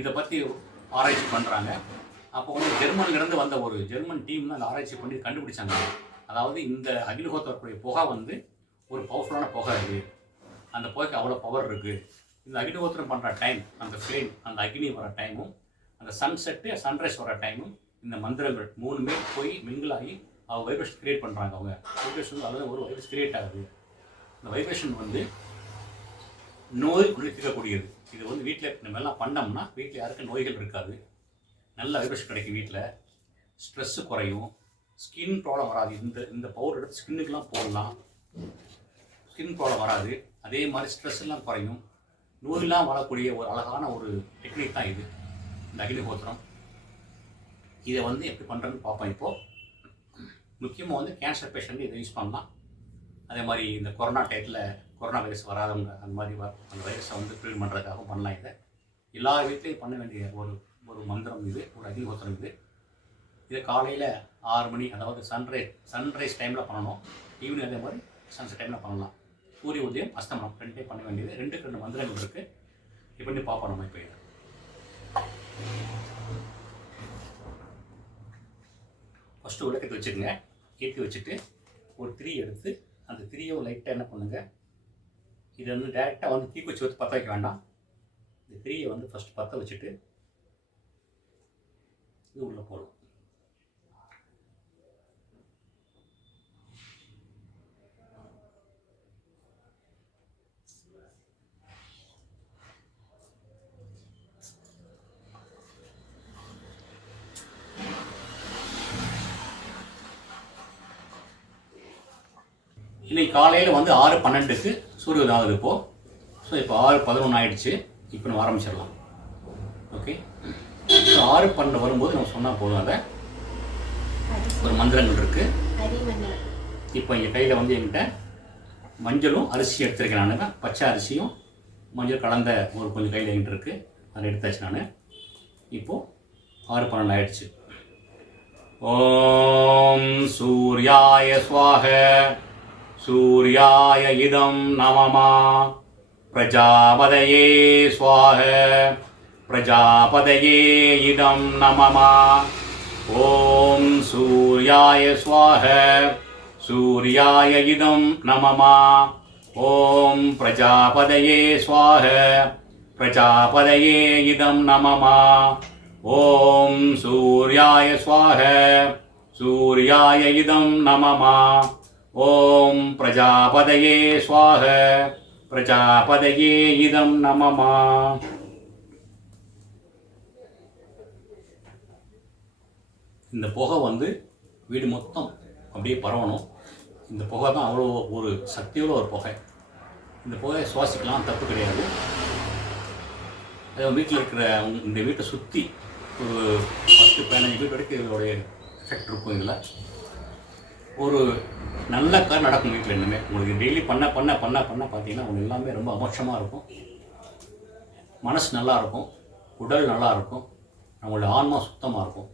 இதை பற்றி ஆராய்ச்சி பண்ணுறாங்க அப்போ வந்து ஜெர்மன்லேருந்து வந்த ஒரு ஜெர்மன் டீம் தான் அந்த ஆராய்ச்சி பண்ணி கண்டுபிடிச்சாங்க. அதாவது இந்த அக்னிஹோத்திரத்துடைய புகை வந்து ஒரு பவர்ஃபுல்லான புகை இருக்குது அந்த புகைக்கு அவ்வளோ பவர் இருக்குது இந்த அக்னிஹோத்திரம் பண்ணுற டைம் அந்த ஃப்ளேம் அந்த அக்னி வர டைமும் அந்த சன்செட்டு சன்ரைஸ் வர டைமும் இந்த மந்திரங்கள் மூணுமே போய் மிங்கிள் ஆகி அவங்க வைப்ரேஷன் கிரியேட் பண்ணுறாங்க அவங்க. வைப்ரேஷன் அதாவது ஒரு வைப்ரேஷன் கிரியேட் ஆகுது. இந்த வைப்ரேஷன் வந்து நோய் குளிர்த்திக்கக்கூடியது இது வந்து வீட்டில் நம்ம எல்லாம் பண்ணோம்னா வீட்டில் யாருக்கும் நோய்கள் இருக்காது. நல்ல வைப்ரேஷன் கிடைக்கும் வீட்டில் ஸ்ட்ரெஸ்ஸு குறையும். ஸ்கின் ப்ராப்ளம் வராது. இந்த இந்த பவுடர் எடுத்து ஸ்கின்னுக்கெல்லாம் போடலாம். ஸ்கின் ப்ராப்ளம் வராது. அதே மாதிரி ஸ்ட்ரெஸ் எல்லாம் குறையும். நோயெல்லாம் வாழக்கூடிய ஒரு அழகான ஒரு டெக்னிக் தான் இது. இந்த அக்னிஹோத்திரம் இதை வந்து எப்படி பண்ணுறதுன்னு பார்ப்போம் இப்போது முக்கியமாக வந்து கேன்சர் பேஷண்ட்டு இதை யூஸ் பண்ணலாம். அதே மாதிரி இந்த கொரோனா டைத்தில் கொரோனா வைரஸ் வராதவங்க அந்த மாதிரி அந்த வைரஸை வந்து ப்ரிவென்ட் பண்ணுறதுக்காகவும் பண்ணலாம் இதை. எல்லா வீட்லேயும் பண்ண வேண்டிய ஒரு ஒரு மந்திரம் இது ஒரு அக்னிஹோத்திரம் இது. இதை காலையில் ஆறு மணி அதாவது சன்ரைஸ் சன்ரைஸ் டைமில் பண்ணணும். ஈவினிங் அதே மாதிரி சன்செட் டைமில் பண்ணலாம். சூரிய உதயம் அஸ்தமனம் ரெண்டே பண்ண வேண்டியது. ரெண்டுக்கு ரெண்டு மந்திரங்கள் இருக்குது இப்போ பண்ணி பார்ப்போம் நம்ம இப்போ ஃபஸ்ட்டு விளக்கத்தை வச்சுக்கோங்க. ஏற்றி வச்சுட்டு ஒரு திரி எடுத்து அந்த திரியை லைட்டாக என்ன பண்ணுங்கள் இது வந்து டேரெக்டாக வந்து தீக்குச்சி வச்சு பற்ற வைக்க வேண்டாம். இந்த திரியை வந்து ஃபஸ்ட்டு பற்ற வச்சுட்டு இது உள்ளே போகணும் இன்னைக்கு காலையில் வந்து ஆறு பன்னெண்டுக்கு சூரிய உதயம் ஆகுது இப்போது ஸோ இப்போ ஆறு பதினொன்று ஆயிடுச்சு. இப்போ நம்ம ஆரம்பிச்சிடலாம். ஓகே ஸோ ஆறு பன்னெண்டு வரும்போது நம்ம சொன்னால் போதும் அதை. ஒரு மந்திரங்கள் இருக்குது இப்போ எங்கள் கையில் வந்து என்கிட்ட மஞ்சளும் அரிசி எடுத்திருக்கேன் நான். பச்சை அரிசியும் மஞ்சள் கலந்த ஒரு கொஞ்சம் கையில் என்கிட்ட இருக்குது அதை எடுத்தாச்சு நான். இப்போது ஆறு பன்னெண்டு ஆயிடுச்சு. ஓம் சூர்யாய சுவாக. सूर्याय इदं नमः। प्रजापदये स्वाह। प्रजापदये इदं नमः। ओम सूर्याय स्वाह। सूर्याय इदं नमः। ओम प्रजापदये स्वाह। प्रजापदये इदं नमः। ओम सूर्याय स्वाह। सूर्याय इदं नमः। ॐ प्रजापदये स्वाह प्रजापदये इदं नममा இந்த புகை வந்து வீடு மொத்தம் அப்படியே பரவணும் இந்த புகை தான் அவ்வளோ ஒரு சக்தியுள்ள ஒரு புகை இந்த புகையை சுவாசிக்கலாம் தப்பு கிடையாது அதே வீட்டில் இருக்கிற உங்க- இந்த வீட்டை சுற்றி ஒரு பத்து பதினஞ்சு வீடு வரைக்கும் இதோடைய எஃபெக்ட் இருக்கும் இதில் ஒரு நல்ல கார் நடக்கும் வீட்டில் இன்னுமே. உங்களுக்கு டெய்லி பண்ண பண்ண பண்ண பண்ண பார்த்தீங்கன்னா உங்களுக்கு எல்லாமே ரொம்ப அமோஷமாக இருக்கும். மனசு நல்லா இருக்கும். உடல் நல்லா இருக்கும். நம்மளுடைய ஆன்மா சுத்தமாக இருக்கும்.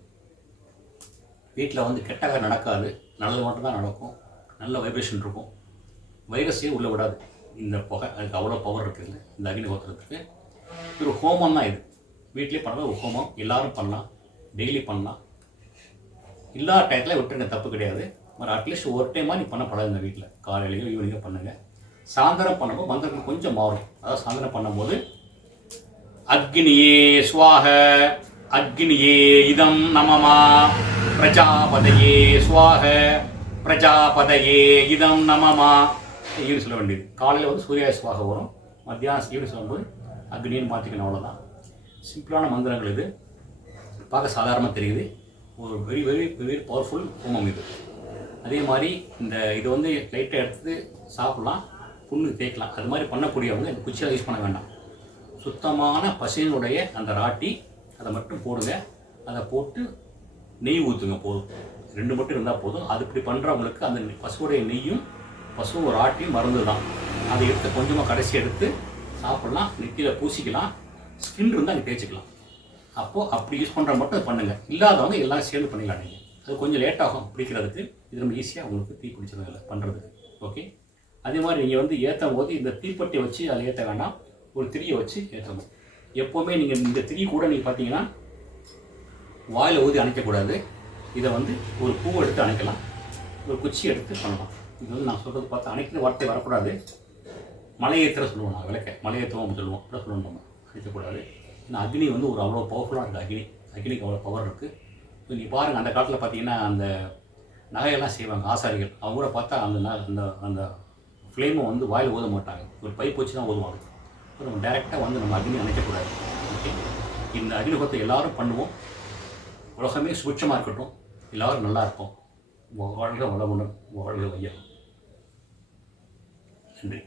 வீட்டில் வந்து கெட்ட கார் நடக்காது. நல்லது மட்டும்தான் நடக்கும். நல்ல வைப்ரேஷன் இருக்கும். வைரஸே உள்ளே விடாது? இந்த புகை அதுக்கு அவ்வளோ பவர் இருக்குது இந்த அக்னி ஹோத்திரத்துக்கு ஒரு ஹோமம் தான் இது. வீட்லேயே பண்ணுறது ஒரு ஹோமம். எல்லோரும் பண்ணலாம். டெய்லி பண்ணலாம். எல்லா டயத்தில் விட்டுருங்க. தப்பு கிடையாது. ஒரு அட்லீஸ்ட் ஒரு டைமாக நீ பண்ண பழகுங்க வீட்டில் காலையிலையோ ஈவினிங்கோ பண்ணுங்கள் சாயந்தரம் பண்ணும்போது மந்திரங்கள் கொஞ்சம் மாறும். அதாவது சாயந்தரம் பண்ணும்போது அக்னியே சுவாக அக்னியே இதம் நமமா பிரஜாபதையே சுவாக பிரஜாபதையே இதம் நமமா. ஈவினிங் சொல்ல வேண்டியது. காலையில் வந்து சூர்யா சுவாக வரும். மத்தியானம் ஈவினிங் சொல்லும்போது அக்னின்னு மாற்றிக்கணும் அவ்வளோதான் சிம்பிளான மந்திரங்கள் இது. பார்க்க சாதாரணமாக தெரியுது. ஒரு வெரி வெரி வெரி பவர்ஃபுல் ஹோமம் இது. அதே மாதிரி இந்த இது வந்து லைட்டாக எடுத்து சாப்பிட்லாம். புண்ணு தேய்க்கலாம். அது மாதிரி பண்ணக்கூடியவங்க இந்த குச்சியாக யூஸ் பண்ண வேண்டாம். சுத்தமான பசுவினுடைய அந்த ராட்டி அதை மட்டும் போடுங்க. அதை போட்டு நெய் ஊற்றுங்க போதும். ரெண்டு மட்டும் இருந்தால் போதும். அது இப்படி பண்ணுறவங்களுக்கு அந்த பசுவுடைய நெய்யும் பசு ஒரு மருந்து தான் அதை எடுத்து கொஞ்சமாக கடைசி எடுத்து சாப்பிட்லாம். நெத்தியில் பூசிக்கலாம். ஸ்கின் இருந்தால் அங்கே தேய்ச்சிக்கலாம். அப்போது அப்படி யூஸ் பண்ணுற மட்டும் பண்ணுங்கள் இல்லாதவங்க எல்லாம் சேர்ந்து பண்ணிக்கலாம் நீங்கள் அது கொஞ்சம் லேட் ஆகும் பிடிக்கிறதுக்கு இது ரொம்ப ஈஸியாக உங்களுக்கு தீ பிடிச்சிடும் இதில் பண்ணுறதுக்கு ஓகே அதே மாதிரி நீங்கள் வந்து ஏற்றும் போது இந்த தீப்பட்டி வச்சு அதில் ஏற்ற வேண்டாம். ஒரு திரியை வச்சு ஏற்றணும் எப்போவுமே நீங்கள் இந்த திரி கூட நீங்கள் பார்த்தீங்கன்னா வாயில் ஊதி அணைக்கக்கூடாது. இதை வந்து ஒரு பூ எடுத்து அணைக்கலாம். ஒரு குச்சி எடுத்து பண்ணலாம். இது வந்து நான் சொல்கிறது பார்த்தா அணைக்கிற வார்த்தை வரக்கூடாது. மலையேற்ற சொல்லுவோம் நான் விளக்க. மலையேற்றுவோம் அப்படின்னு சொல்லுவோம். அப்படி சொல்லணும் நம்ம. அணைக்கக்கூடாது. ஏன்னா அக்னி வந்து ஒரு அவ்வளோ பவர்ஃபுல்லாக இருக்குது. அக்னி. அக்னிக்கு அவ்வளோ பவர் இருக்குது நீங்கள் நீ பாருங்கள் அந்த காலத்தில் பார்த்தீங்கன்னா அந்த நகையெல்லாம் செய்வாங்க ஆசாரிகள். அவங்க கூட பார்த்தா அந்த ந- அந்த அந்த ஃப்ளேமை வந்து வாயில் ஊத மாட்டாங்க. ஒரு பைப் வச்சு தான் ஊதுவாங்க. நம்ம டேரெக்டாக வந்து நம்ம அக்னி அணைக்கக்கூடாது. ஓகே இந்த அக்னிஹோத்தை எல்லாரும் பண்ணுவோம். உலகமே சுட்சமாக இருக்கட்டும். எல்லாரும் நல்லா இருப்போம். வாழ்க வளமுடன் வாழ்க வையம் நன்றி.